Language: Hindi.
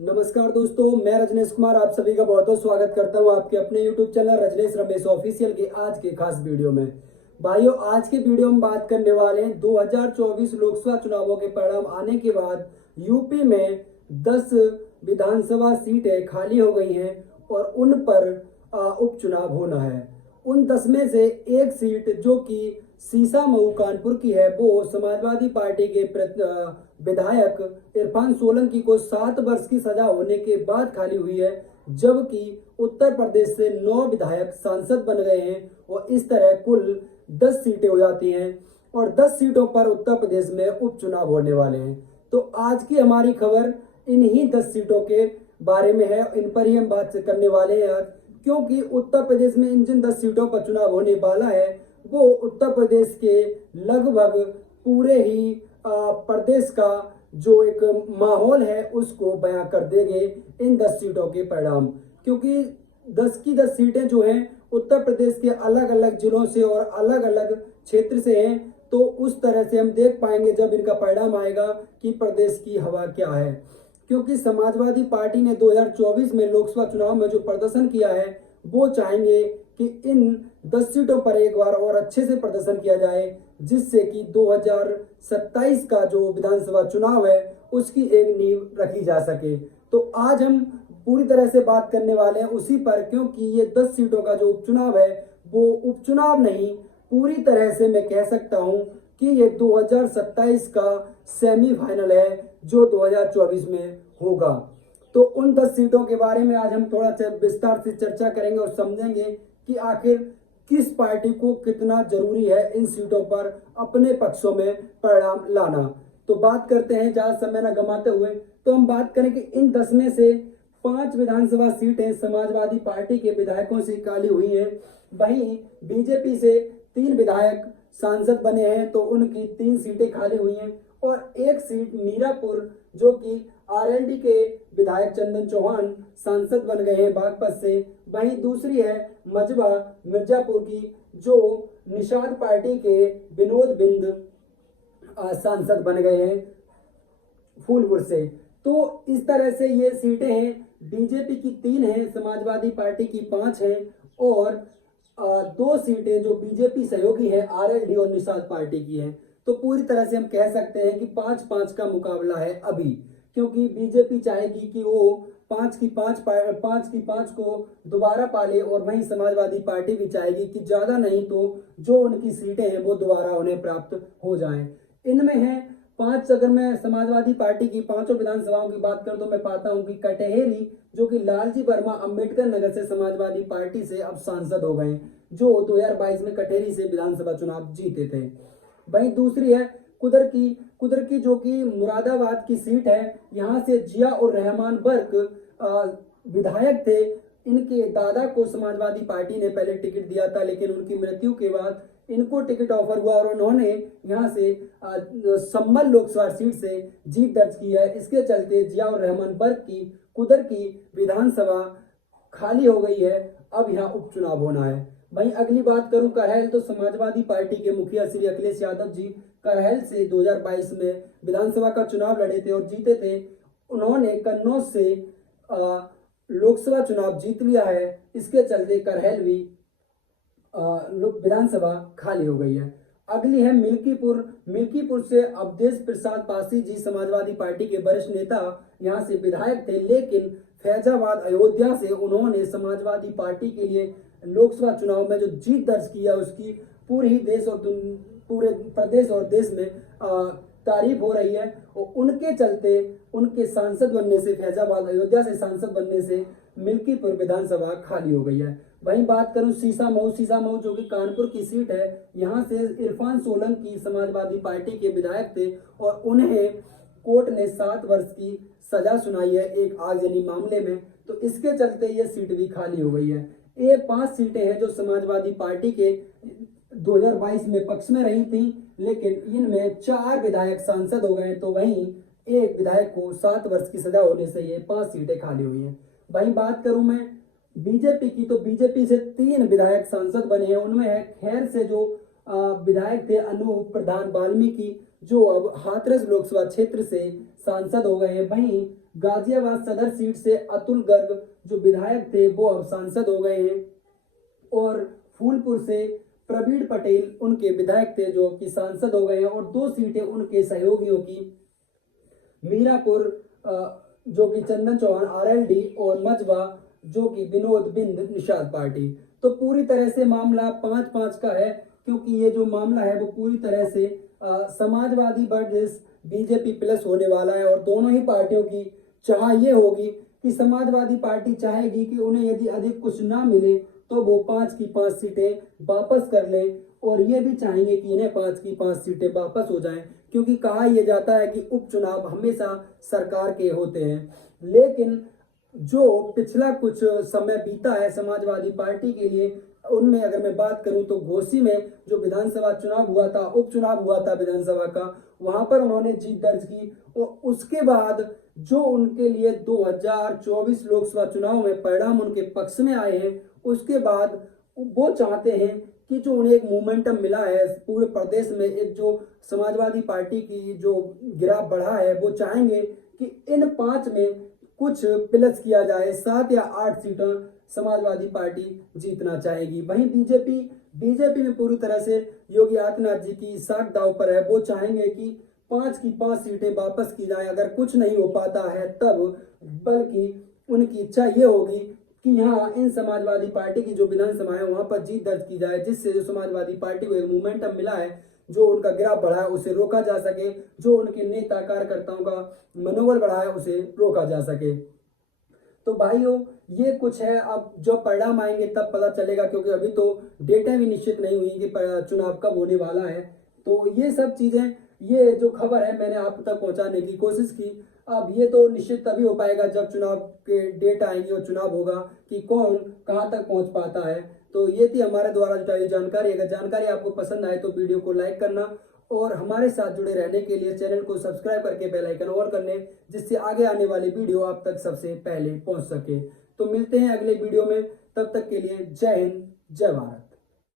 नमस्कार दोस्तों, मैं रजनीश कुमार आप सभी का बहुत बहुत स्वागत करता हूं आपके अपने YouTube channel Rajnish Ramesh official के आज के खास वीडियो में। भाइयों, आज के वीडियो में बात करने वाले हैं 2024 लोकसभा चुनावों के परिणाम आने के बाद यूपी में 10 विधानसभा सीटें खाली हो गई हैं और उन पर उपचुनाव होना है। उन 10 में से एक सीट जो कि सीसामऊ कानपुर की है, वो समाजवादी पार्टी के विधायक इरफान सोलंकी को 7 वर्ष की सजा होने के बाद खाली हुई है, जबकि उत्तर प्रदेश से 9 विधायक सांसद बन गए हैं और इस तरह कुल 10 सीटें हो जाती हैं और 10 सीटों पर उत्तर प्रदेश में उपचुनाव होने वाले हैं। तो आज की हमारी खबर इन्हीं 10 सीटों के बारे में है, इन पर ही हम बात करने वाले हैं आज, क्योंकि उत्तर प्रदेश में इन जिन 10 सीटों पर चुनाव होने वाला है वो उत्तर प्रदेश के लगभग पूरे ही प्रदेश का जो एक माहौल है उसको बयां कर देंगे इन 10 सीटों के परिणाम। क्योंकि 10 की 10 सीटें जो हैं उत्तर प्रदेश के अलग अलग जिलों से और अलग अलग क्षेत्र से हैं, तो उस तरह से हम देख पाएंगे जब इनका परिणाम आएगा कि प्रदेश की हवा क्या है। क्योंकि समाजवादी पार्टी ने 2024 में लोकसभा चुनाव में जो प्रदर्शन किया है वो चाहेंगे कि इन 10 सीटों पर एक बार और अच्छे से प्रदर्शन किया जाए, जिससे कि 2027 का जो विधानसभा चुनाव है उसकी एक नींव रखी जा सके। तो आज हम पूरी तरह से बात करने वाले हैं उसी पर, क्योंकि ये 10 सीटों का जो उपचुनाव है वो उपचुनाव नहीं, पूरी तरह से मैं कह सकता हूं कि ये 2027 का सेमीफाइनल है जो 2024 में होगा। तो उन 10 सीटों के बारे में आज हम थोड़ा विस्तार से चर्चा करेंगे और समझेंगे कि आखिर किस पार्टी को कितना जरूरी है इन सीटों पर अपने पक्षों में परिणाम लाना। तो बात करते हैं ज्यादा समय न गंवाते हुए, तो हम बात करें कि इन 10 में से 5 विधानसभा सीटें समाजवादी पार्टी के विधायकों से खाली हुई हैं। वहीं बीजेपी से 3 विधायक सांसद बने हैं तो उनकी 3 सीटें खाली हुई हैं और एक सीट मीरापुर जो कि आरएलडी के विधायक चंदन चौहान सांसद बन गए हैं बागपत से। वहीं दूसरी है मजबा मिर्जापुर की जो निषाद पार्टी के विनोद बिंद सांसद बन गए हैं फूलपुर से। तो इस तरह से ये सीटें हैं, बीजेपी की 3 हैं, समाजवादी पार्टी की 5 हैं और 2 सीटें जो बीजेपी सहयोगी है आरएलडी और निषाद पार्टी की हैं। तो पूरी तरह से हम कह सकते हैं कि 5-5 का मुकाबला है अभी, क्योंकि बीजेपी चाहेगी कि वो 5 की 5 को दोबारा पाले और वहीं समाजवादी पार्टी भी चाहेगी कि ज्यादा नहीं तो जो उनकी सीटें हैं वो दोबारा उन्हें प्राप्त हो जाएं। इनमें है 5, अगर मैं समाजवादी पार्टी की 5 विधानसभाओं की बात करूं तो मैं पाता हूं कि कटहेरी जो कि लालजी वर्मा अंबेडकर नगर से समाजवादी पार्टी से अब सांसद हो गए, जो 2022 में कटहेरी से विधानसभा चुनाव जीते थे। वहीं दूसरी है कुदर की जो कि मुरादाबाद की सीट है, यहाँ से जिया और रहमान बर्क विधायक थे। इनके दादा को समाजवादी पार्टी ने पहले टिकट दिया था, लेकिन उनकी मृत्यु के बाद इनको टिकट ऑफर हुआ और उन्होंने यहाँ से संभल लोकसभा सीट से जीत दर्ज की है। इसके चलते जिया और रहमान बर्क की कुदर की विधानसभा खाली हो गई है, अब यहाँ उपचुनाव होना है। वहीं अगली बात करूं करहल, तो समाजवादी पार्टी के मुखिया श्री अखिलेश यादव जी करहल से 2022 में विधानसभा का चुनाव लड़े थे और जीते थे। उन्होंने कन्नौज से लोकसभा चुनाव जीत लिया है, इसके चलते करहल भी विधानसभा खाली हो गई है। अगली है मिल्कीपुर से अवधेश प्रसाद पासी जी समाजवादी पार्टी के वरिष्ठ नेता यहाँ से विधायक थे, लेकिन फैजाबाद अयोध्या से उन्होंने समाजवादी पार्टी के लिए लोकसभा चुनाव में जो जीत दर्ज किया उसकी पूरे प्रदेश और देश में तारीफ हो रही है और उनके चलते उनके सांसद बनने से, फैजाबाद अयोध्या से सांसद बनने से मिल्कीपुर विधानसभा खाली हो गई है। वहीं बात करूं सीसामऊ जो कि कानपुर की सीट है, यहाँ से इरफान सोलंकी समाजवादी पार्टी के विधायक थे और उन्हें कोर्ट ने 7 वर्ष की सजा सुनाई है एक आगजनी मामले में, तो इसके चलते ये सीट भी खाली हो गई है। ये 5 सीटें हैं जो समाजवादी पार्टी के 2022 में पक्ष में रही थी, लेकिन इनमें 4 विधायक सांसद हो गए, तो वहीं एक विधायक को 7 वर्ष की सजा होने से ये 5 सीटें खाली हुई हैं। वहीं बात करूं मैं बीजेपी की, तो बीजेपी से 3 विधायक सांसद बने हैं। उनमें है खैर से जो विधायक थे अनूप प्रधान वाल्मीकि, जो अब हाथरस लोकसभा क्षेत्र से सांसद हो गए हैं। वहीं गाजियाबाद सदर सीट से अतुल गर्ग जो विधायक थे वो अब सांसद हो गए हैं, और फूलपुर से प्रवीण पटेल उनके विधायक थे जो कि सांसद हो गए हैं, और 2 सीटें उनके सहयोगियों की मीरापुर जो कि चंदन चौहान आरएलडी, और मजबा जो कि विनोद बिंद निषाद पार्टी। तो पूरी तरह से मामला 5-5 का है, क्योंकि ये जो मामला है वो पूरी तरह से समाजवादी वर्सेस बीजेपी प्लस होने वाला है, और दोनों ही पार्टियों की चाह ये होगी कि समाजवादी पार्टी चाहेगी कि उन्हें यदि अधिक कुछ ना मिले तो वो 5 की 5 सीटें वापस कर लें, और ये भी चाहेंगे कि इन्हें 5 की 5 सीटें वापस हो जाएं, क्योंकि कहा यह जाता है कि उपचुनाव हमेशा सरकार के होते हैं। लेकिन जो पिछला कुछ समय बीता है समाजवादी पार्टी के लिए, उनमें अगर मैं बात करूं तो घोसी में जो विधानसभा चुनाव हुआ था, उपचुनाव हुआ था विधानसभा का, वहां पर उन्होंने जीत दर्ज की, और उसके बाद जो उनके लिए 2024 लोकसभा चुनाव में परिणाम उनके पक्ष में आए हैं, उसके बाद वो चाहते हैं कि जो उन्हें एक मोमेंटम मिला है पूरे प्रदेश में, एक जो समाजवादी पार्टी की जो गिराव बढ़ा है, वो चाहेंगे कि इन 5 में कुछ प्लस किया जाए, 7 या 8 सीटें समाजवादी पार्टी जीतना चाहेगी। वहीं बीजेपी में पूरी तरह से योगी आदित्यनाथ जी की साख दांव पर है, वो चाहेंगे कि 5 की 5 सीटें वापस की जाएं, अगर कुछ नहीं हो पाता है तब, बल्कि उनकी इच्छा ये होगी कि यहाँ इन समाजवादी पार्टी की जो विधानसभा है वहां पर जीत दर्ज की जाए, जिससे जो समाजवादी पार्टी को एक मोमेंटम मिला है, जो उनका गिराव बढ़ा है उसे रोका जा सके, जो उनके नेता कार्यकर्ताओं का मनोबल बढ़ा है उसे रोका जा सके। तो भाइयों ये कुछ है, अब जब परिणाम आएंगे तब पता चलेगा, क्योंकि अभी तो डेटा भी निश्चित नहीं हुई कि चुनाव कब होने वाला है। तो ये सब चीजें, ये जो खबर है मैंने आप तक पहुंचाने की कोशिश की। अब ये तो निश्चित तभी हो पाएगा जब चुनाव के डेट आएंगे और चुनाव होगा कि कौन कहां तक पहुंच पाता है। तो ये थी हमारे द्वारा जुटाई जानकारी। अगर जानकारी आपको पसंद आए तो वीडियो को लाइक करना, और हमारे साथ जुड़े रहने के लिए चैनल को सब्सक्राइब करके बेल आइकन ऑन कर लें, जिससे आगे आने वाली वीडियो आप तक सबसे पहले पहुंच सके। तो मिलते हैं अगले वीडियो में, तब तक के लिए जय हिंद, जय भारत।